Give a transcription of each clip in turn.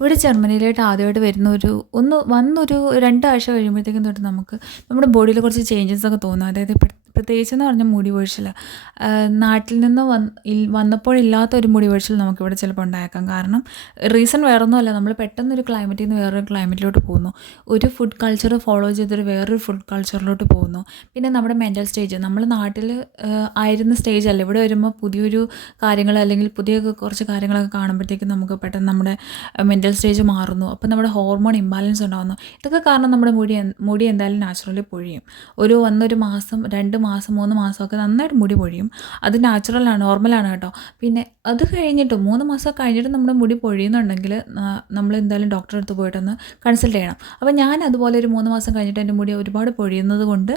ഇവിടെ ജർമ്മനിയിലായിട്ട് ആദ്യമായിട്ട് വരുന്ന വന്നൊരു 2 ആഴ്ച കഴിയുമ്പോഴത്തേക്കും തൊട്ട് നമുക്ക് നമ്മുടെ ബോഡിയിൽ കുറച്ച് ചേഞ്ചസ് ഒക്കെ തോന്നും. അതായത് പ്രത്യേകിച്ചെന്ന് പറഞ്ഞാൽ മുടി കൊഴിച്ചിൽ. നാട്ടിൽ നിന്ന് വന്നപ്പോഴില്ലാത്ത ഒരു മുടി കൊഴിച്ചിൽ നമുക്കിവിടെ ചിലപ്പോൾ ഉണ്ടായേക്കാം. കാരണം റീസൺ വേറൊന്നുമല്ല, നമ്മൾ പെട്ടെന്നൊരു ക്ലൈമറ്റിൽ നിന്ന് വേറൊരു ക്ലൈമറ്റിലോട്ട് പോകുന്നു. ഒരു ഫുഡ് കൾച്ചർ ഫോളോ ചെയ്തൊരു വേറൊരു ഫുഡ് കൾച്ചറിലോട്ട് പോകുന്നു. പിന്നെ നമ്മുടെ മെൻ്റൽ സ്റ്റേജ്, നമ്മൾ നാട്ടിൽ ആയിരുന്ന സ്റ്റേജ് അല്ല, ഇവിടെ വരുമ്പോൾ പുതിയൊരു കാര്യങ്ങൾ അല്ലെങ്കിൽ പുതിയ കുറച്ച് കാര്യങ്ങളൊക്കെ കാണുമ്പോഴത്തേക്കും നമുക്ക് പെട്ടെന്ന് നമ്മുടെ മെൻ്റൽ സ്റ്റേജ് മാറുന്നു. അപ്പോൾ നമ്മുടെ ഹോർമോൺ ഇംബാലൻസ് ഉണ്ടാകുന്നു. ഇതൊക്കെ കാരണം നമ്മുടെ മുടി എന്തായാലും നാച്ചുറലി പൊഴിയും. വന്നൊരു മാസം 2 മാസം 3 മാസമൊക്കെ നന്നായിട്ട് മുടി പൊഴിയും. അത് നാച്ചുറലാണ്, നോർമലാണ് കേട്ടോ. പിന്നെ അത് കഴിഞ്ഞിട്ട് 3 മാസം കഴിഞ്ഞിട്ട് നമ്മുടെ മുടി പൊഴിയുന്നുണ്ടെങ്കിൽ നമ്മൾ എന്തായാലും ഡോക്ടറെ അടുത്ത് പോയിട്ടൊന്ന് കൺസൾട്ട് ചെയ്യണം. അപ്പോൾ ഞാൻ അതുപോലെ ഒരു 3 മാസം കഴിഞ്ഞിട്ട് എൻ്റെ മുടി ഒരുപാട് പൊഴിയുന്നത് കൊണ്ട്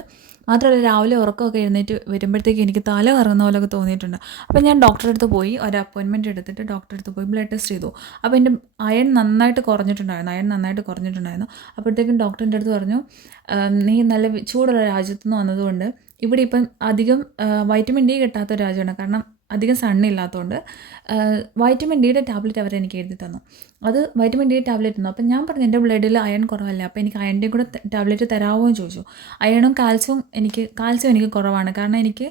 മാത്രമല്ല, രാവിലെ ഉറക്കമൊക്കെ എഴുന്നേറ്റ് വരുമ്പോഴത്തേക്ക് എനിക്ക് തല കറങ്ങുന്ന പോലെയൊക്കെ തോന്നിയിട്ടുണ്ട്. അപ്പോൾ ഞാൻ ഡോക്ടറെ അടുത്ത് പോയി, ഒരു അപ്പോയിൻമെൻറ്റ് എടുത്തിട്ട് ഡോക്ടറെ അടുത്ത് പോയി ബ്ലഡ് ടെസ്റ്റ് ചെയ്തു. അപ്പോൾ എൻ്റെ അയൺ നന്നായിട്ട് കുറഞ്ഞിട്ടുണ്ടായിരുന്നു. അപ്പോഴത്തേക്കും ഡോക്ടറിൻ്റെ അടുത്ത് പറഞ്ഞു, നീ നല്ല ചൂടുള്ള രാജ്യത്തു നിന്ന് വന്നതുകൊണ്ട് ഇവിടെ ഇപ്പം അധികം വൈറ്റമിൻ ഡി കിട്ടാത്ത രാജ്യമാണ്. കാരണം അധികം സണ്ണില്ലാത്തതുകൊണ്ട് വൈറ്റമിൻ ഡിയുടെ ടാബ്ലറ്റ് അവരെനിക്ക് എഴുതി തന്നു. അത് വൈറ്റമിൻ ഡി ടാബ്ലറ്റ് തന്നു. അപ്പം ഞാൻ പറഞ്ഞു എൻ്റെ ബ്ലഡിൽ അയൺ കുറവല്ല, അപ്പോൾ എനിക്ക് അയണിൻ്റെ കൂടെ ടാബ്ലറ്റ് തരാമോ എന്ന് ചോദിച്ചു. അയണും കാൽസ്യവും എനിക്ക് കുറവാണ്. കാരണം എനിക്ക്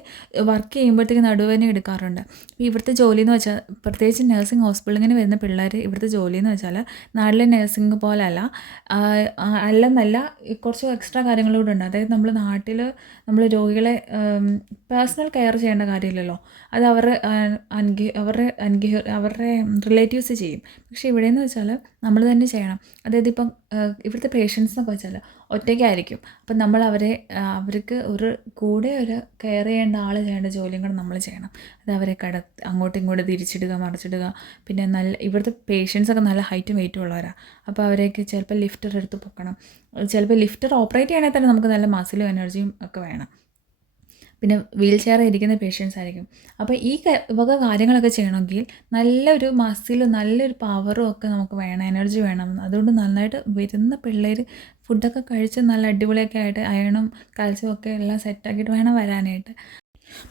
വർക്ക് ചെയ്യുമ്പോഴത്തേക്ക് നടുവേദന എടുക്കാറുണ്ട്. ഇവിടുത്തെ ജോലി എന്ന് വെച്ചാൽ, പ്രത്യേകിച്ച് നഴ്സിംഗ് ഹോസ്പിറ്റലിങ്ങനെ വരുന്ന പിള്ളേർ, ഇവിടുത്തെ ജോലി എന്ന് വെച്ചാൽ നാട്ടിലെ നഴ്സിംഗ് പോലെ അല്ലെന്നല്ല, കുറച്ച് എക്സ്ട്രാ കാര്യങ്ങളൂടെ ഉണ്ട്. അതായത് നമ്മൾ രോഗികളെ പേഴ്സണൽ കെയർ ചെയ്യേണ്ട കാര്യമില്ലല്ലോ, അത് അവരുടെ റിലേറ്റീവ്സ് ചെയ്യും. പക്ഷേ ഇവിടെയെന്ന് വെച്ചാൽ നമ്മൾ തന്നെ ചെയ്യണം. അതായത് ഇപ്പം ഇവിടുത്തെ പേഷ്യൻസ് എന്നൊക്കെ വെച്ചാൽ ഒറ്റയ്ക്കായിരിക്കും. അപ്പം നമ്മൾ അവർക്ക് കൂടെ ഒരു കെയർ ചെയ്യേണ്ട ആൾ ചെയ്യേണ്ട ജോലിയും കൂടെ നമ്മൾ ചെയ്യണം. അത് അവരെ അങ്ങോട്ടും ഇങ്ങോട്ടും തിരിച്ചിടുക, മറിച്ചിടുക. പിന്നെ ഇവിടുത്തെ പേഷ്യൻസൊക്കെ നല്ല ഹൈറ്റും വെയിറ്റും ഉള്ളവരാണ്. അപ്പോൾ അവരെയൊക്കെ ചിലപ്പോൾ ലിഫ്റ്റർ എടുത്ത് പൊക്കണം. ചിലപ്പോൾ ലിഫ്റ്റർ ഓപ്പറേറ്റ് ചെയ്യണമെങ്കിൽ തന്നെ നമുക്ക് നല്ല മസിലും എനർജിയും ഒക്കെ വേണം. പിന്നെ വീൽ ചെയറിൽ ഇരിക്കുന്ന പേഷ്യൻസ് ആയിരിക്കും. അപ്പോൾ ഈ വക കാര്യങ്ങളൊക്കെ ചെയ്യണമെങ്കിൽ നല്ലൊരു മസിലും നല്ലൊരു പവറും ഒക്കെ നമുക്ക് വേണം, എനർജി വേണം. അതുകൊണ്ട് നന്നായിട്ട് വരുന്ന പിള്ളേർ ഫുഡൊക്കെ കഴിച്ച് നല്ല അടിപൊളിയൊക്കെ ആയിട്ട് അയണും കാൽസ്യവും ഒക്കെ എല്ലാം സെറ്റാക്കിയിട്ട് വേണം വരാനായിട്ട്.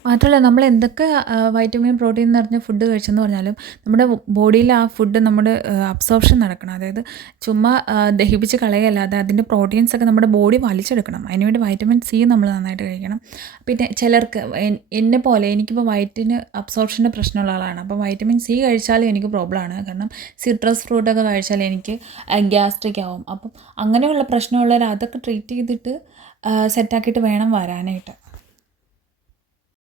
മാത്രമല്ല, നമ്മൾ എന്തൊക്കെ വൈറ്റമിൻ പ്രോട്ടീൻ നിറഞ്ഞ ഫുഡ് കഴിച്ചെന്ന് പറഞ്ഞാലും നമ്മുടെ ബോഡിയിൽ ആ ഫുഡ് നമ്മുടെ അബ്സോർപ്ഷൻ നടക്കണം. അതായത് ചുമ്മാ ദഹിപ്പിച്ച് കളയല്ലാതെ അതിൻ്റെ പ്രോട്ടീൻസൊക്കെ നമ്മുടെ ബോഡി വലിച്ചെടുക്കണം. അതിനുവേണ്ടി വൈറ്റമിൻ സി നമ്മൾ നന്നായിട്ട് കഴിക്കണം. പിന്നെ ചിലർക്ക് എന്നെ പോലെ എനിക്കിപ്പോൾ വയറ്റിന് അബ്സോർപ്ഷൻ്റെ പ്രശ്നമുള്ള ആളാണ്. അപ്പോൾ വൈറ്റമിൻ സി കഴിച്ചാലും എനിക്ക് പ്രോബ്ലമാണ്. കാരണം സിട്രസ് ഫ്രൂട്ടൊക്കെ കഴിച്ചാൽ എനിക്ക് ഗ്യാസ്ട്രിക് ആവും. അപ്പം അങ്ങനെയുള്ള പ്രശ്നമുള്ളവർ അതൊക്കെ ട്രീറ്റ് ചെയ്തിട്ട് സെറ്റാക്കിയിട്ട് വേണം വരാനായിട്ട്.